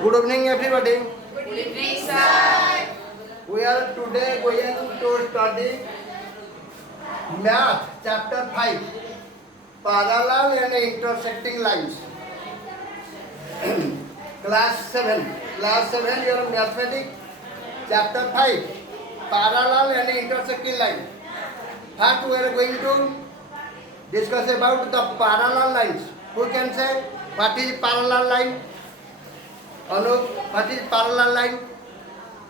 Good evening, everybody. Good evening, sir. We are today going to study Math, Chapter 5, Parallel and Intersecting Lines. Class 7, your Mathematics, Chapter 5, Parallel and Intersecting Lines. First, we are going to discuss about the parallel lines. Who can say what is parallel line? Anup, what is parallel line?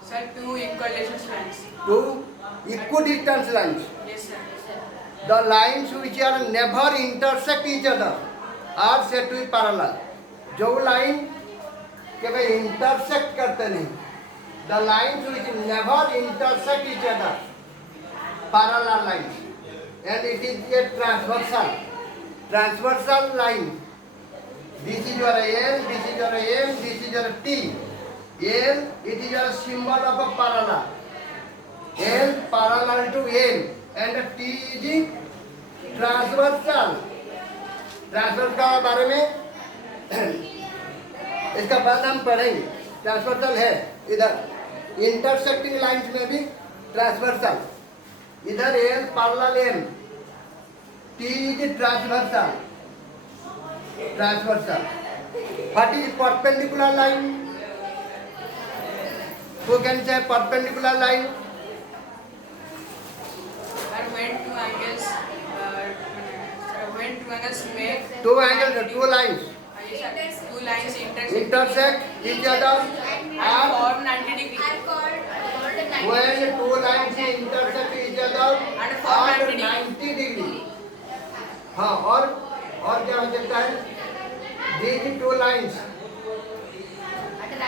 Sir, two equidistant lines. Two equidistant lines. Yes, sir. The lines which are never intersect each other are said to be parallel. जो line कभी intersect करते नहीं, the lines which never intersect each other, parallel lines, and it is a transversal line. This is your L, this is your M, this is your T. L, it is a symbol of a parallel. L parallel to M, and T is transversal. Transversal का बारे में इसका बाद हम पढ़ेंगे. Transversal है इधर, intersecting lines में भी ट्रांसवर्सल. इधर L parallel M, T is transversal. What is perpendicular line? Who can say perpendicular line? Sir, when two angles make Two angles, two lines yes, sir, two lines intersect each other and form 90 degree. when two lines intersect each other And form at 90 90 degree. हाँ, और क्या हो सकता है? These two lines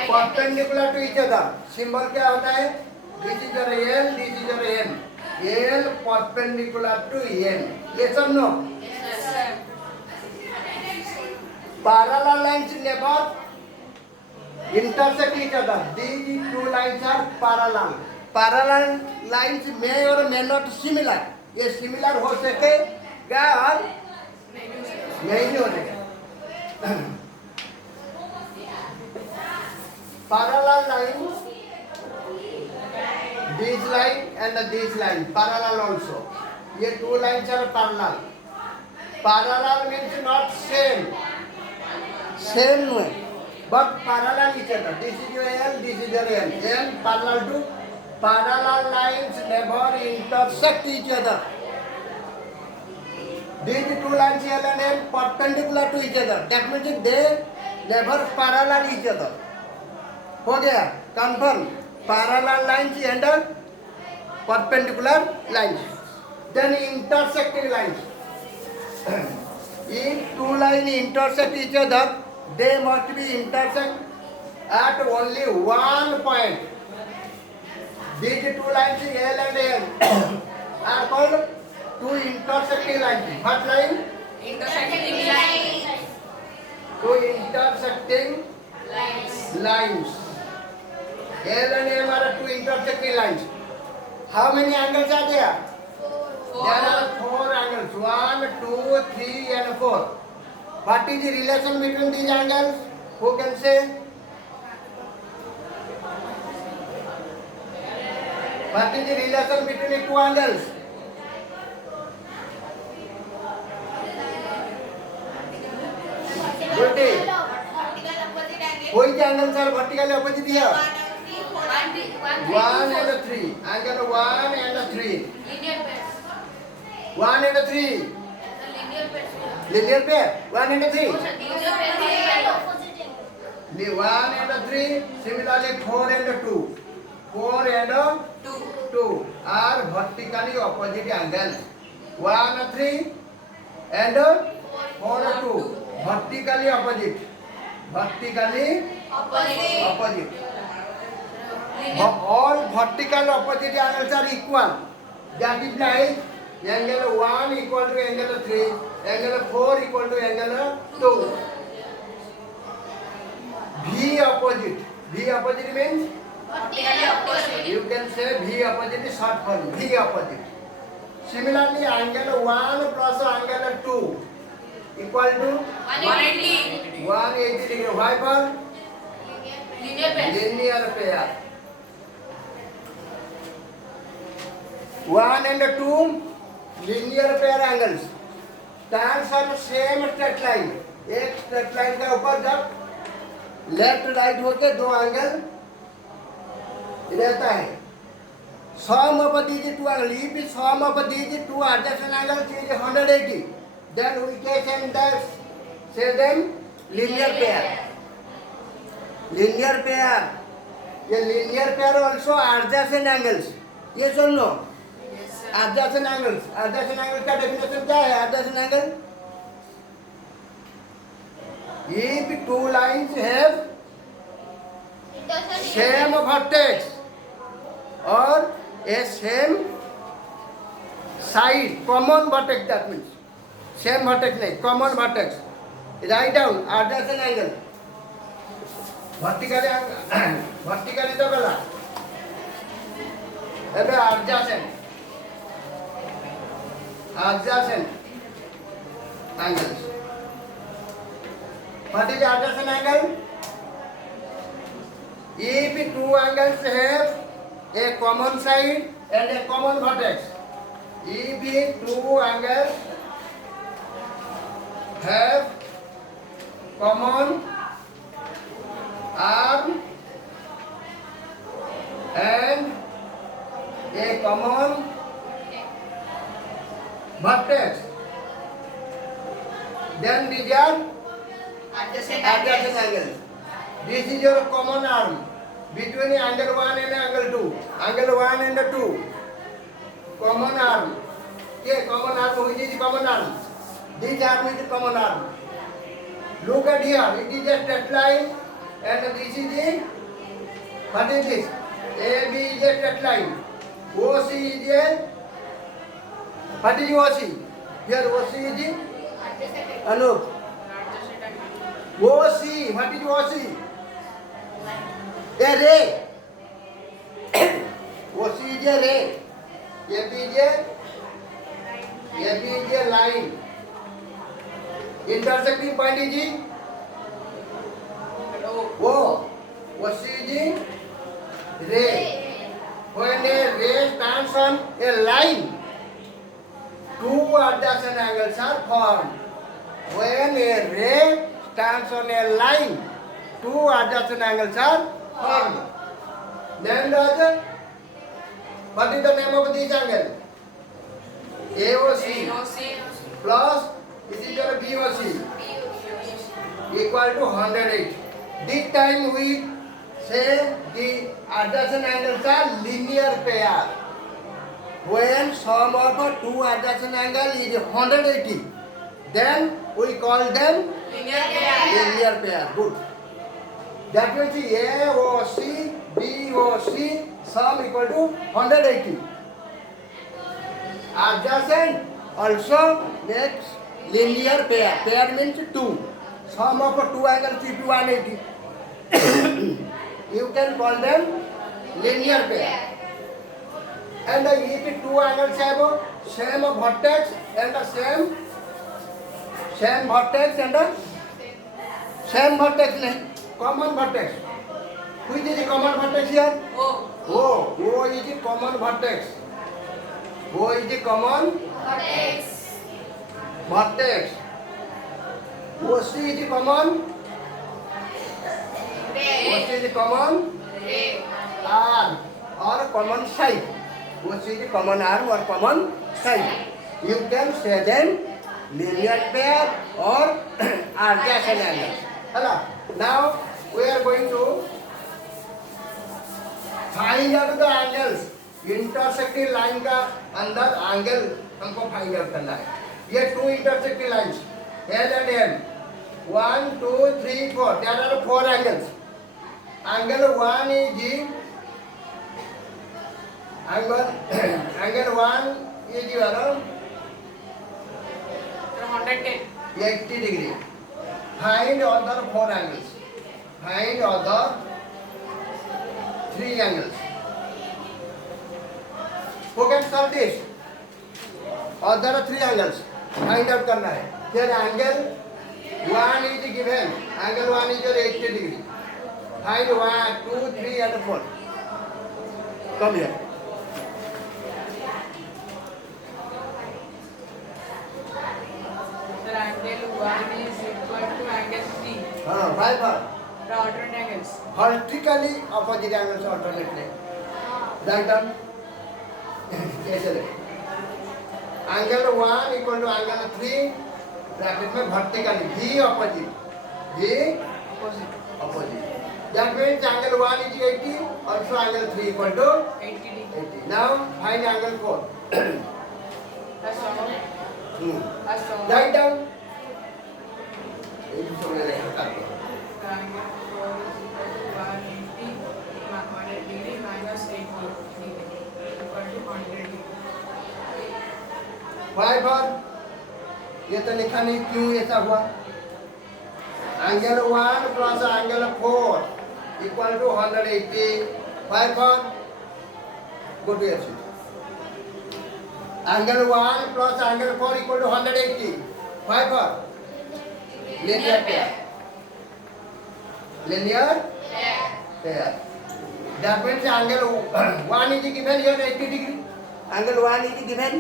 perpendicular to each other. Symbol क्या होता है? This is your L, this is your M. L perpendicular to M. Yes or no? Yes, sir. Parallel lines never intersect each other. These two lines are parallel. Parallel lines may or may not similar. ये similar हो सकेगा और नहीं हो सकेगा. Parallel lines, this line and this line parallel also. ये two lines are parallel. Parallel means not same way, but parallel each other. This is your L, this is your M. M parallel to parallel lines never intersect each other. These two lines L and M perpendicular to each other. That means they never parallel each other. हो गया confirm. Parallel lines and perpendicular lines. Then intersecting lines. If two lines intersect each other, they must be intersect at only one point. These two lines L and M are called two intersecting lines. What line? Intersecting lines. Two intersecting lines. L and M are two intersecting lines. How many angles are there? There are four angles. 1, 2, 3 and 4. What is the relation between these angles? Who can say? What is the relation between the two angles? Good. Which angles are vertically opposite here? 1 and 3. Angle 1 and 3. 1 and 3. Linear pair. 1 and 3. 1 and 3. Similarly 4 and 2. 4 and 2 are vertically opposite angles. 1 and 3 and 4 and 2. Vertically opposite. All vertical opposite angles are equal. That is like angle 1 equal to angle 3, angle 4 equal to angle 2. V opposite means you can say V opposite is short form. V opposite. Similarly, angle 1 plus angle 2 equal to 180. 180 degree. Why for? linear pair. 1 and 2 linear pair angles stands on same straight line. एक straight line के ऊपर जब left right होके दो angle रहता है. Sum of these two angles, if sum of these two adjacent angles is 180, then we can say them linear pair. Linear pair. ये linear pair also adjacent angles. Yes or no? Yes, sir. Adjacent angles. Adjacent angle का definition क्या है? Adjacent angle. If two lines have same vertex or a same side, common vertex, that means same vertex नहीं, common vertex. Write down adjacent angle. Vertically तो गला. ଏବେ adjacent angles. What is adjacent angle? If two angles have a common side and a common vertex, if two angles have common arm and a common vertex, then these are Adjacent adjacent angles. This is your common arm between angle 1 and angle 2. Angle 1 and 2. Common arm. Okay, common arm. Which is the common arm? This arm is the common arm. Look at here. It is a straight line, and this is the. What is this? AB is a straight line. OC is a. What is OC? Here OC is the. Anup. OC, what is OC? A ray. OC is a ray. AB is a line. Intersecting point is O. OC is a ray. When a ray stands on a line, two adjacent angles are formed. When a ray stands on a line, two adjacent angles are formed. Then what is the name of this angle? AOC AOC plus this is your BOC equal to 108. This time we say the adjacent angles are linear pair. When sum of two adjacent angles is 180, then we call them linear pair. linear pair. Good. That means AOC, BOC sum equal to 180. Adjacent also makes linear pair. Pair means two. Sum of two angles is 180. You can call them linear pair. And if two angles have same vertex and the same vertex and the same vertex nahi, common vertex. Which is the common vertex here? O. O is the common vertex. O is the common vertex. OC is the common. OC is the common arm or common side. OC is the common arm or common side. You can say them linear pair or adjacent angles. Hello. Now we are going to find out the angles. Intersecting line का अंदर angle हमको find out करना है. ये two intersecting lines L and M. 1, 2, 3, 4. There are 4 angles. Angle 1 is the angle 1 is your 110. 80 degree. Find other 4 angles. Find other 3 angles. Who can solve this? Other 3 angles. Find out करना है. Here angle 1 is given. Angle 1 is your 80 degree. Find 1, 2, 3 and 4. Come here. Sir, angle 1 is equal to angle 3. 5 The alternate angles. vertically opposite angles alternately. Write down. कैसे लिखें? Angle 1 equal to angle 3 bracket में vertically V opposite. V Opposite. opposite. That means angle 1 is 80, also angle 3 equal to 80 degree. 80. Now find angle 4. As shown. As shown. Write down. ये सब ले लेंगे करके. The angle 4 is equal to 180 degree minus 80 degree equal to 100 degree. 5 और ये तो लिखा नहीं क्यों ऐसा हुआ. Angle 1 plus angle 4 equal to 180. 5 और go to your seat. Angle 1 plus angle 4 equal to 180. 5 और linear pair. Linear pair. That means angle 1 is given here 80 degree. Angle 1 is given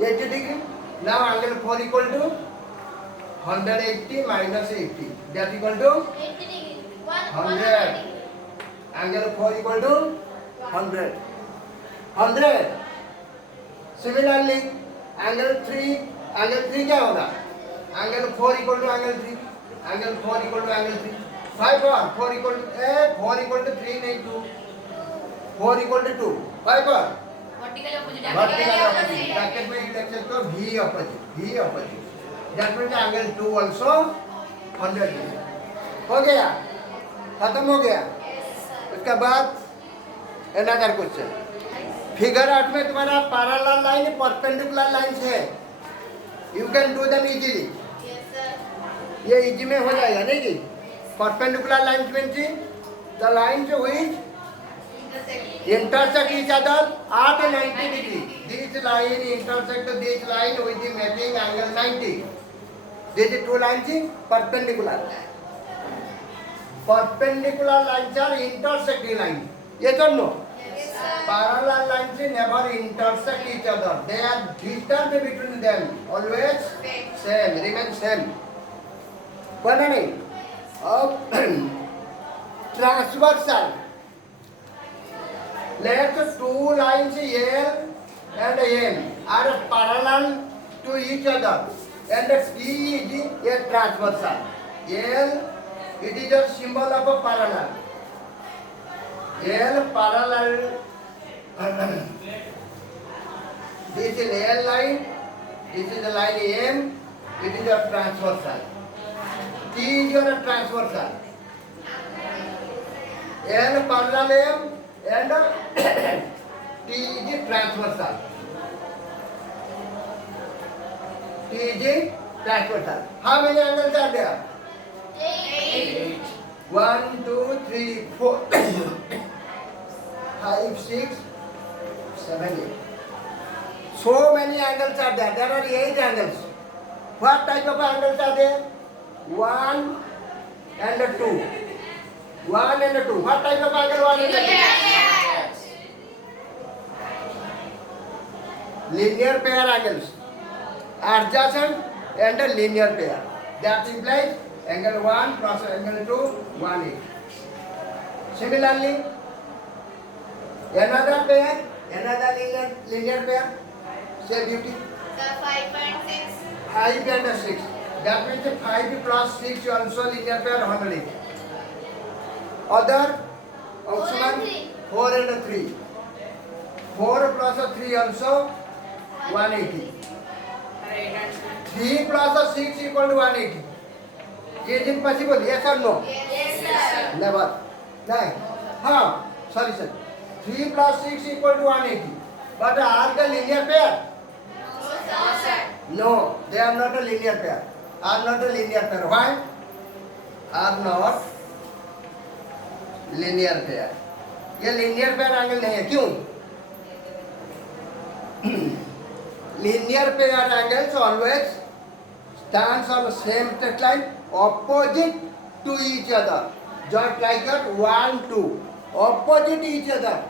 80 degree. Now angle 4 equal to 180 minus 80. That equal to 100. Angle 4 equal to 100. 100. Similarly, angle 3 क्या होगा? Angle 4 equal to angle 3. Angle 4 equal to angle 3. 5 और 4 equal to 3 नहीं 2. 4 equal to 2. 5 और Vertical opposite. vertical opposite. Bracket में लिख सकते हो V opposite. V opposite. That means angle 2 also 100 degree. हो गया? खत्म हो गया? उसके बाद another question. फिगर 8 में तुम्हारा पैरेलल लाइन परपेंडिकुलर लाइन है. You can do them easily. ये इजी में हो जाएगा नहीं कि perpendicular line means the lines which intersect each other at 90 degree. This line intersect this line with the making angle 90. These two lines is perpendicular. Perpendicular lines are intersecting lines. Yes or no? Parallel lines never intersect each other. They are distance between them always same, remain same. पता नहीं. अब transversal. Let two lines L and M are parallel to each other, and T is a transversal. L, it is a symbol of a parallel. L parallel. This is L line. This is the line M. It is a transversal. T is your transversal. L parallel M. And T is transversal. T is transversal. How many angles are there? 8. 1, 2, 3, 4, 5, 6, 7, 8. So many angles are there. There are 8 angles. What type of angles are there? 1 and 2. 1 and 2. What type of angle 1 and 2? Linear pair angles. Adjacent and a linear pair. That implies angle 1 plus angle 2, 180. Similarly, another pair, another linear pair. Say beauty. 5 and 6. That means 5 plus 6 also linear pair 180. Other option 4 and 3. 4 plus 3 also 180. 3 plus 6 equal to 180. Is it possible? Yes or no? Never. No. Sorry sir. 3 plus 6 equal to 180. But are they linear pair? No, they are not a linear pair. Are not a linear pair. Why? Are not linear pair. ये linear pair angle नहीं है. क्यों? Linear pair angles always stands on the same straight line opposite to each other. just like that 1 2 opposite each other,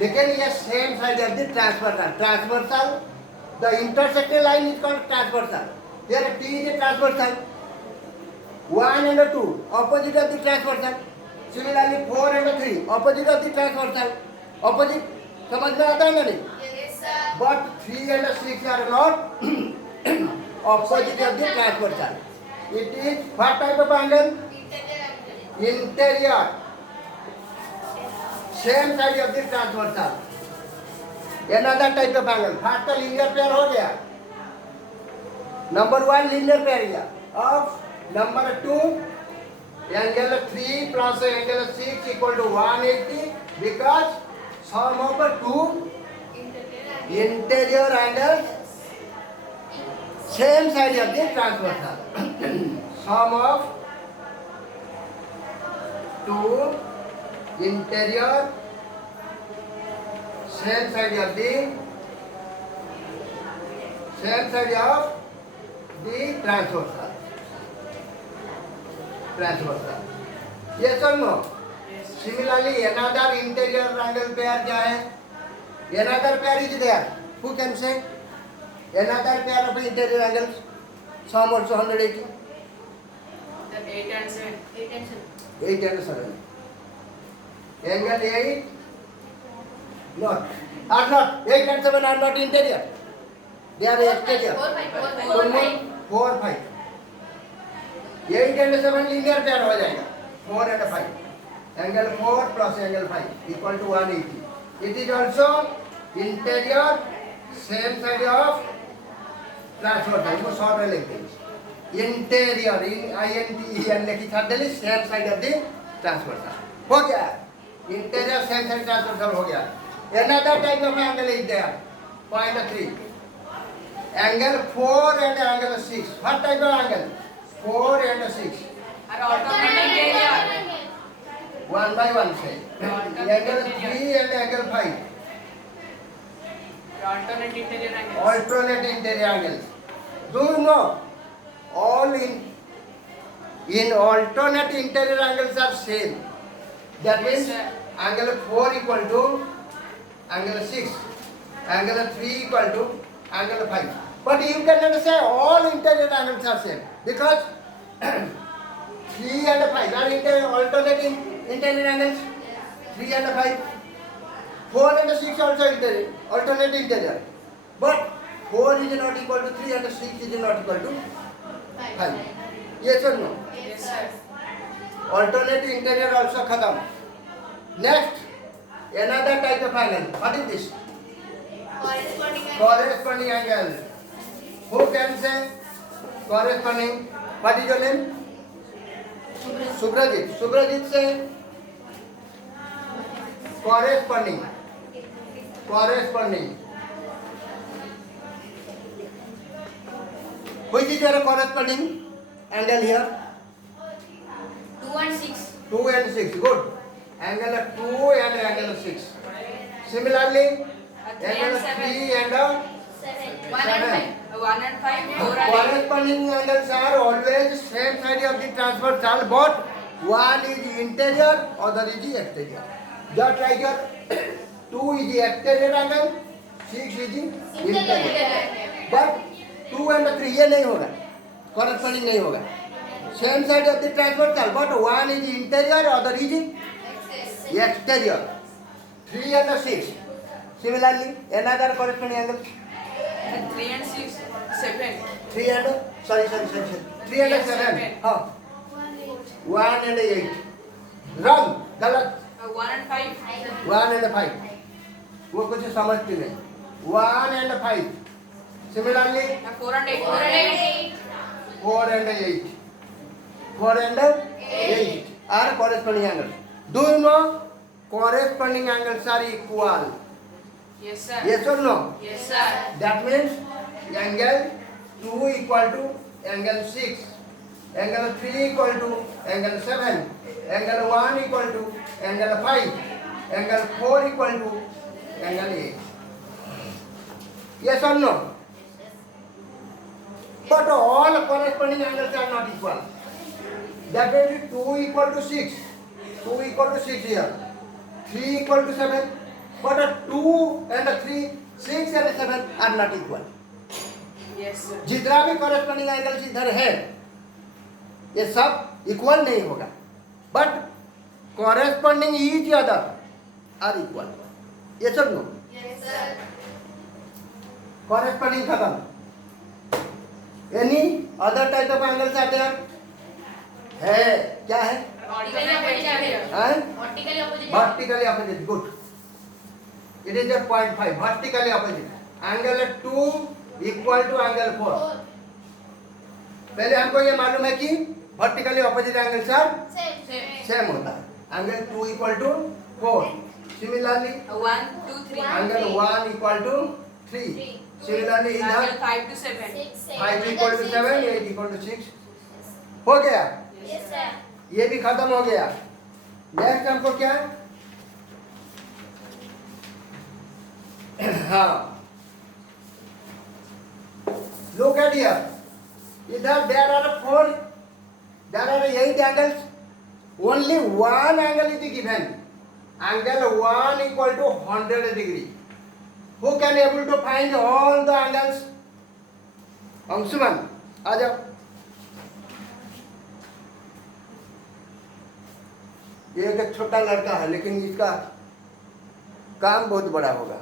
लेकिन ये same side of the transversal, the intersecting line is called transversal. Here T is a transversal, 1 and 2 opposite of the transversal. Similarly 4 and 3 opposite of the transversal. Opposite, समझ में आता है ना नहीं? But 3 and 6 are not opposite of the transversal. It is what type of angle? Interior. Same side of the transversal. Another type of angle. First तो linear pair हो गया. Number 1 linear pair है. Of number 2 angle 3 plus angle 6 equal to 180 because sum of the two interior angles same side of the transversal. Sum of two interior same side of the transversal. Yes or no? Similarly, another interior angle pair क्या है? Another pair is there. Who can say? Another pair of interior angles. Sum also 180. The 8 and 7. 8 and 7. Angle 8 not. Are not. 8 and 7 are not interior. They are exterior. 4 5. 8 and 7 linear pair हो जाएगा. 4 and 5. Angle 4 plus angle 5 equal to 180. It is also interior, same side of transversal. इसको short में लिखते हैं. Interior, INTER लिखी था Delhi, same side of the transversal. हो गया. Interior, same side transversal हो गया. Another type of angle is there. Point 3. Angle 4 and angle 6. What type of angle? 4 and 6. Are alternate interior. One by one say. Angle 3 and angle 5. Alternate interior angles. Alternate interior angles. Do you know? All in alternate interior angles are same. That Yes, means sir. angle 4 equal to angle 6. Angle 3 equal to angle 5. But you cannot say all interior angles are same because 3 and 5 are alternate interior angles. 3 and 5. 4 and 6 also interior, alternate interior. But 4 is not equal to 3 and 6 is not equal to 5. Yes or no? Yes, sir. Alternate interior also khatam. Next, another type of angle. What is this? Corresponding angle. Who can say corresponding? What is your name? Subrajit. Subrajit say corresponding. Corresponding. Which is your corresponding angle here? 2 and 6. 2 and 6. Good. Angle 2 and angle 6. Similarly, 3 and angle 7. 3 and 7. 1 and 5. 1 and 5. 4 and 8. corresponding angles are always same side of the transversal, but one is interior, other is the exterior. Just like your 2 is the exterior angle, 6 is the interior. But 2 and 3 ये नहीं होगा, corresponding नहीं होगा. Same side of the transversal, but one is interior, other is exterior. 3 and 6. Similarly, another corresponding angle. 3 and 6. 7. 3 and 3 and 7. हाँ. 1 and 8. Wrong. गलत. 1 and 5. 1 and 5. वो कुछ समझती नहीं. 1 and 5. Similarly, 4 and 8. 4 and 8. 4 and 8. 4 and 8 are corresponding angles. Do you know corresponding angles are equal? Yes, sir. Yes or no? Yes, sir. That means angle 2 equal to angle 6. Angle 3 equal to angle 7. Angle 1 equal to angle 5. Angle 4 equal to angle 8. Yes or no? But all corresponding angles are not equal. That means 2 equal to 6. 2 equal to 6 here. 3 equal to 7. But a 2 and a 3, 6 and 7 are not equal. Yes, sir. जितना भी corresponding angles इधर है, ये सब equal नहीं होगा. But corresponding each other are equal. Yes or no? Yes, sir. Corresponding खत्म. Any other type of angles are there? है, क्या है? Vertically opposite. हैं? Vertically opposite. Vertically opposite. Good. It is a 0.5. Vertically opposite. Angle 2 equal to angle 4. पहले हमको ये मालूम है कि vertically opposite angles are Same. same होता है. Angle 2 equal to 4. Similarly, 1, 2, 3. angle 1 equal to 3. Similarly, Angle इधर 5 to 7. 5 equal to 7, 8 equal to 6. हो गया. Yes, sir. ये भी खत्म हो गया. नेक्स्ट हमको क्या है? हाँ. Look at here. इधर there are 4. There are 8 angles. Only one angle is given. Angle 1 equal to 100 degree. Who can able to find all the angles? Anshuman, आ जाओ. ये एक छोटा लड़का है, लेकिन इसका काम बहुत बड़ा होगा.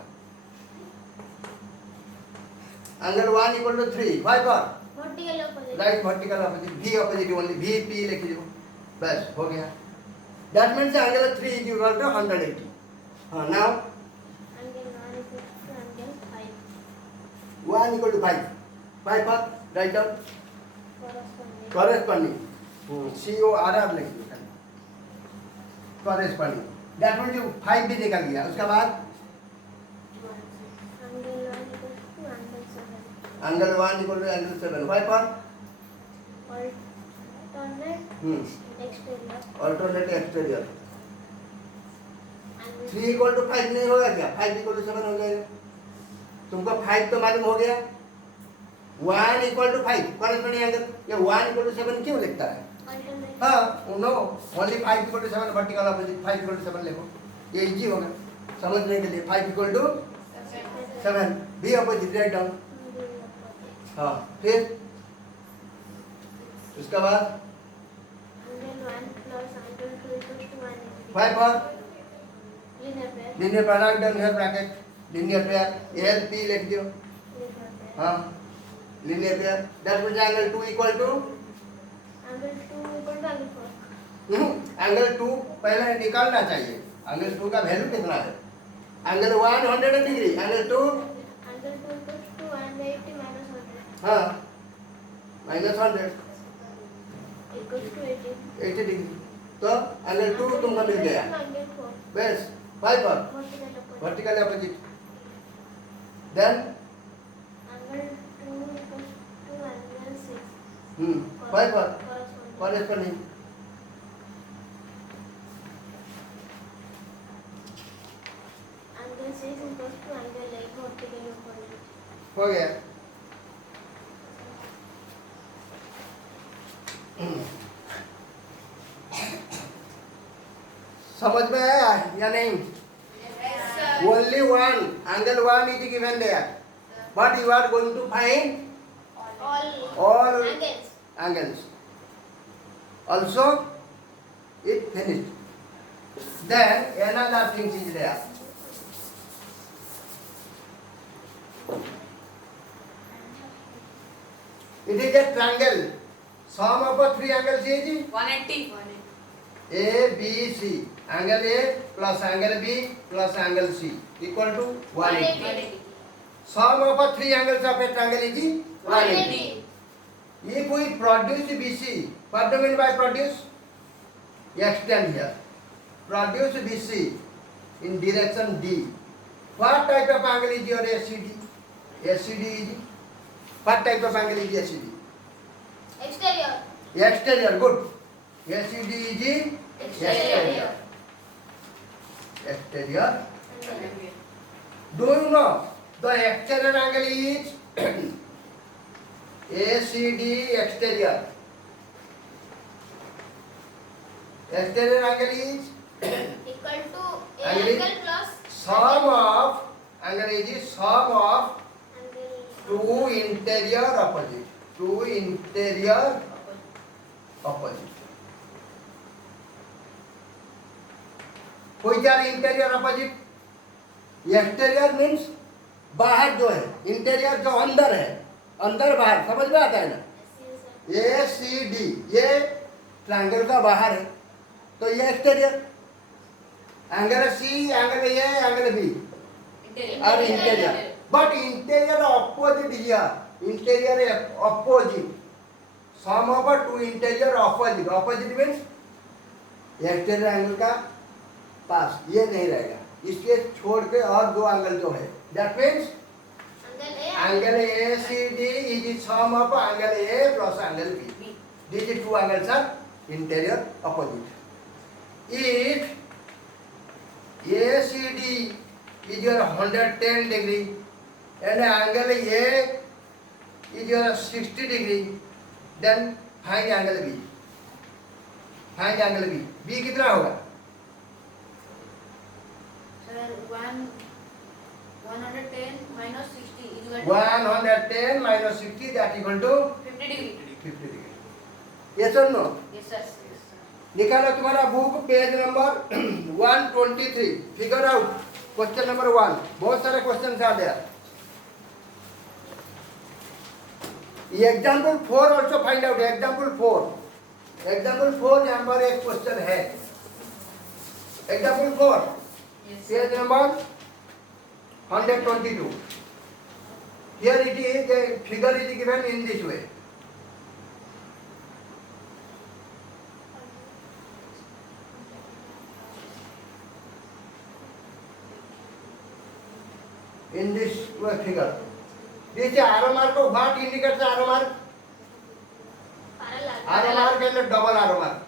Angle 1 equal to 3. Why for? Vertically opposite. Right vertical opposite. V opposite only. V P लिख दो. बस हो गया. That means angle 3 is equal to 180. हाँ, now Angle 1 equals to angle 5. 1 equal to 5. 5 for write down. Corresponding. Corresponding. CORR लिख दो. Corresponding. That means you 5 भी निकल गया. उसके बाद Angle 1 equals to angle 7. angle 1 equal to angle 7. Why for? Alternate exterior. Alternate exterior. Angle 3 equal to 5 नहीं होगा क्या? 5 equal to 7 हो जाएगा. तुमको 5 तो मालूम हो गया. 1 equal to 5. Corresponding angle. ये 1 equal to 7 क्यों लिखता है? alternate. हाँ, no. Only 5 equal to 7 vertical opposite. 5 equal to 7 लिखो. ये इजी होगा समझने के लिए. 5 equal to 7. B opposite write down. हाँ, फिर उसके बाद Angle 1 plus angle 2 equals to 180. 5 for Linear pair. linear pair write down here bracket. Linear pair LP लिख दो. Linear pair. हाँ, linear pair. That means angle 2 equal to Angle 2 equal to angle 4. angle 2 पहले निकालना चाहिए. angle 2 का value कितना है? angle 1 100 degree. angle 2 Angle 2 equals to 180 minus 100 हाँ minus 100 equals to 80. 80 डिग्री. तो angle 2 तुमको मिल गया. Angle 4. बस 5 पर Vertical opposite. vertical opposite. Then Angle 2 equals to angle 6. 5 पर Corresponding. corresponding. Angle 6 equals to angle 8 vertically opposite. हो गया. समझ में आया या नहीं? Yes, sir. Only one angle 1 is given there, but you are going to find all angles. angles. Also, it finished. Then another thing is there. It is a triangle. Sum of the three angles is 180. A, B, C. Angle A plus angle B plus angle C equal to 180. 180. Sum of the three angles of a triangle is 180. 180. If we produce BC, what do you mean by produce? Extend here. Produce BC in direction D. What type of angle is your ACD? ACD is what type of angle is ACD? Exterior. Exterior, good. ACD is exterior. Exterior. Do you know the exterior angle is ACD exterior. Exterior angle is equal to A Angle is angle plus sum of angle is sum of angle two interior opposite. Two interior opposite. Which are interior opposite? Exterior means बाहर जो है, interior जो अंदर है, अंदर बाहर समझ में आता है ना? ए सी डी ये ट्रायंगल का बाहर है, तो ये exterior. Angle c, angle a, angle b और interior. But interior opposite here. Interior opposite. Sum of two interior opposite. Opposite means exterior angle का पास ये नहीं रहेगा, इसके छोड़ के और दो एंगल जो है, that means angle A angle ACD is the sum of angle A plus angle B. These two angles are interior opposite. If ACD is your 110 degree and angle A is your 60 degree, then find angle B. Find angle B. B कितना होगा? Sir, 110 minus 60 is equal to 110 minus 60 that equal to 50 degree. 50 degree. Yes or no? Yes, sir. Yes, sir. निकालो तुम्हारा book page number 123. Figure out question number 1. बहुत सारे question आ गया. Example 4 also find out. Example 4 यहाँ पर एक question है. Example 4 Yes, sir. Page number 122. Here it is, the figure is given in this way. In this figure, this arrow mark, what indicates arrow mark? parallel Arrow mark and double arrow mark.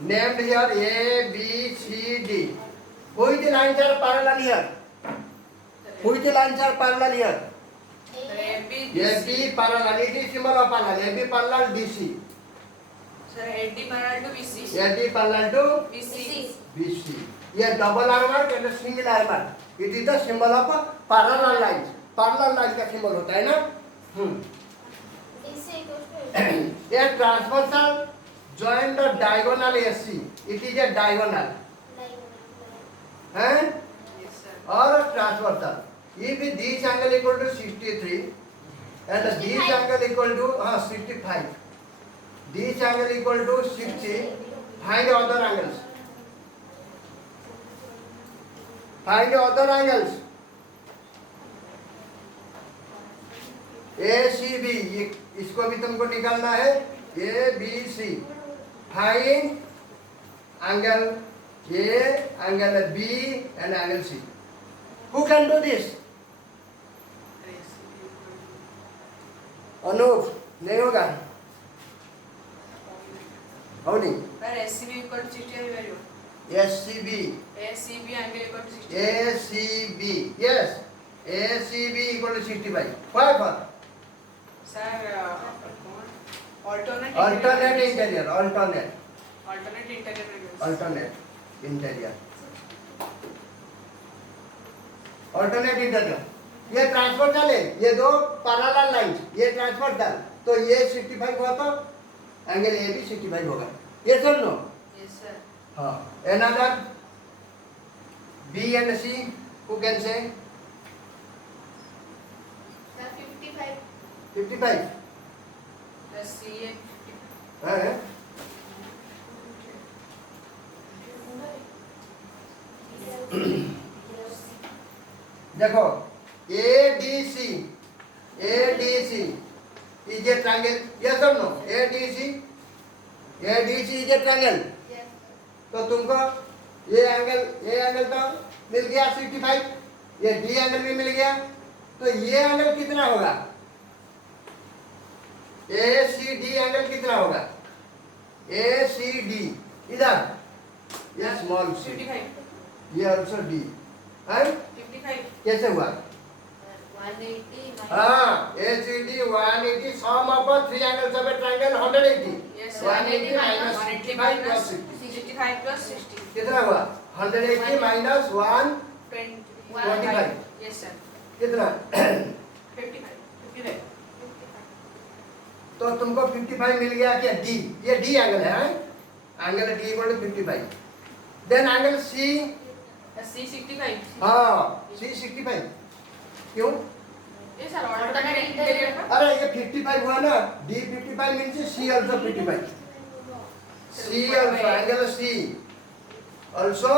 Named here A, B, C, D. Which lines are parallel here? Which lines are parallel here? Sir, AB, AB parallel. It is symbol of parallel. AB parallel DC. Sir, AD parallel to BC. AD parallel to BC. BC. ये double arrow mark and single arrow mark. It is the symbol of parallel lines. Parallel line का symbol होता है ना? DC equals to A transversal join the diagonal AC. It is a diagonal. And Yes, sir. or transversal. If this angle equal to 63 and this 65. angle equal to 65. This angle equal to 60. Find other angles. Find other angles. ACB इसको भी तुमको निकालना है. ABC. Find angle A, angle B and angle C. Who can do this? Anoop नहीं होगा. How many? Sir, SCB equal to 60 is very good. SCB. ACB angle equal to 60. ACB. Yes. ACB equal to 65. Why for? Sir, alternate Alternate interior. Alternate. Alternate interior angles. Alternate interior. Alternate interior. ये transversal है. ये दो parallel lines. ये transversal. तो ये 65 हुआ तो angle A भी 65 होगा. ये सुन लो. Yes, sir. हाँ. Another B and C. Who can say? Sir, 55. 55. Plus CA. हाँ. देखो ADC is a triangle. Yes or no? ADC is a triangle. Yes. तो तुमको ये एंगल तो मिल गया 65. ये D एंगल भी मिल गया. तो ये एंगल कितना होगा? ACD एंगल कितना होगा? ACD इधर ये स्मॉल c. 55. ये also D. and 55. कैसे हुआ? 180 minus. हाँ, ACD 180 sum of three angles of a triangle 180. Yes, sir. 180 minus 180 65 plus minus 60. 55 plus 60. कितना हुआ 180 माइनस 125 Yes, sir. कितना 55. तो तुमको 55 मिल गया क्या डी, ये डी एंगल है, angle D equal to 55। Then angle C, C 65. हाँ सी 65 क्यों? Yes, sir. Alternate interior का. अरे ये 55 हुआ ना, D 55 means C also 55, C also angle C also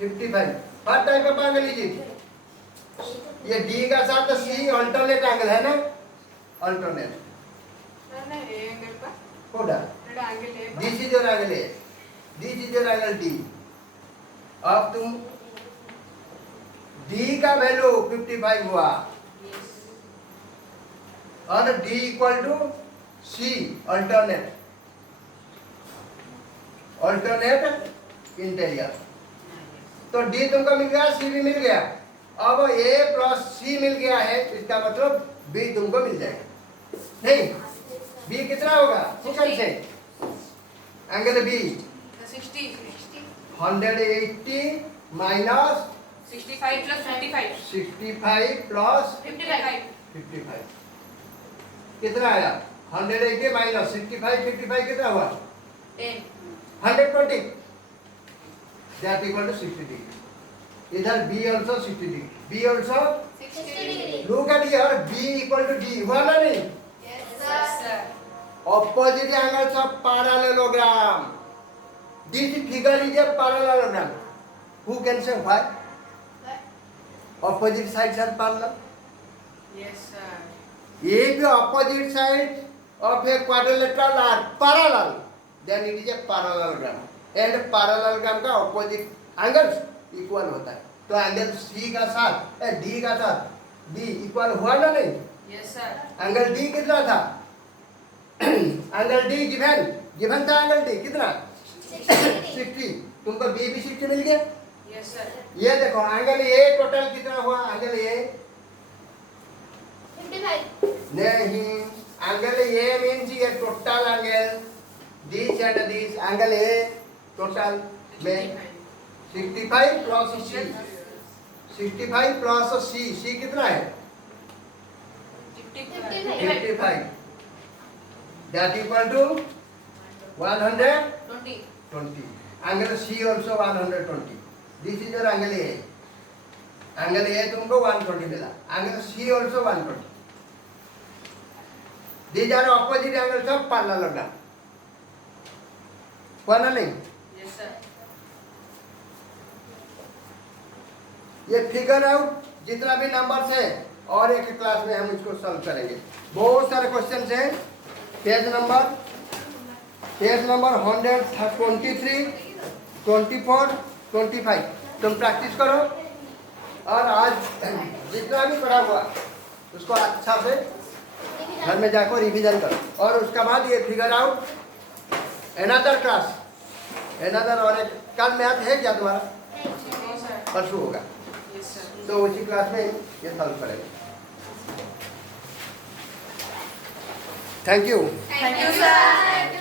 55। हर type of angle is it, ये डी का साथ सी अल्टरनेट एंगल है ना, अल्टरनेट नहीं, A angle का. कोडा रेड angle A. This is your angle A, this is your angle D. अब तुम डी का वैल्यू 55 हुआ Yes. और D equal to C alternate, alternate interior. तो डी तुमको मिल गया, सी भी मिल गया। अब ए प्लस सी मिल गया है, इसका मतलब बी तुमको मिल जाएगा। नहीं, बी कितना होगा सेकंड से angle B 60. 180 minus 65 plus 55. 65 plus 55. 55 कितना आया 180 माइनस 65 55 कितना हुआ 10. 120 दैट इक्वल टू 60 डिग्री। इधर B also 60 degree, B also 60 look at here B equal to D हुआ ना नहीं। Yes, sir. Opposite angles of parallelogram. This figure is a parallelogram. Who can say why? Opposite sides are parallel. Yes, sir. If the opposite sides of a quadrilateral are parallel, then it is a parallelogram. And parallelogram का opposite angles equal होता है। तो angle C का साथ D का साथ B equal हुआ ना नहीं। Yes, sir. एंगल D कितना था एंगल डी गिवन था, एंगल डी कितना 60। तुमको बी भी 60 मिल गया। Yes, sir. ये देखो एंगल ए टोटल कितना हुआ, एंगल ए 55 नहीं, एंगल ए मीन्स ये total angle this and this, angle A total में 65 प्लस सी, 65 प्लस सी, सी कितना है 55 that equal to 120 20. angle C also 120। this is your angle A, angle A तुमको 120 मिला, angle C also 120। these are opposite angles of parallelogram, हुआ ना नहीं। Yes, sir. ये figure out जितना भी नंबर्स है और एक क्लास में हम इसको सॉल्व करेंगे। बहुत सारे क्वेश्चन हैं। पेज नंबर 123, 24, 25 तुम प्रैक्टिस करो और आज जितना भी पढ़ा हुआ उसको अच्छा से घर में जाकर रिवीजन करो। और उसके बाद ये figure out another class, another और एक कल मैथ है क्या तुम्हारा, No, sir. परसों होगा, Yes, sir. तो उसी क्लास में ये सॉल्व करेंगे। Thank you. Thank you, sir.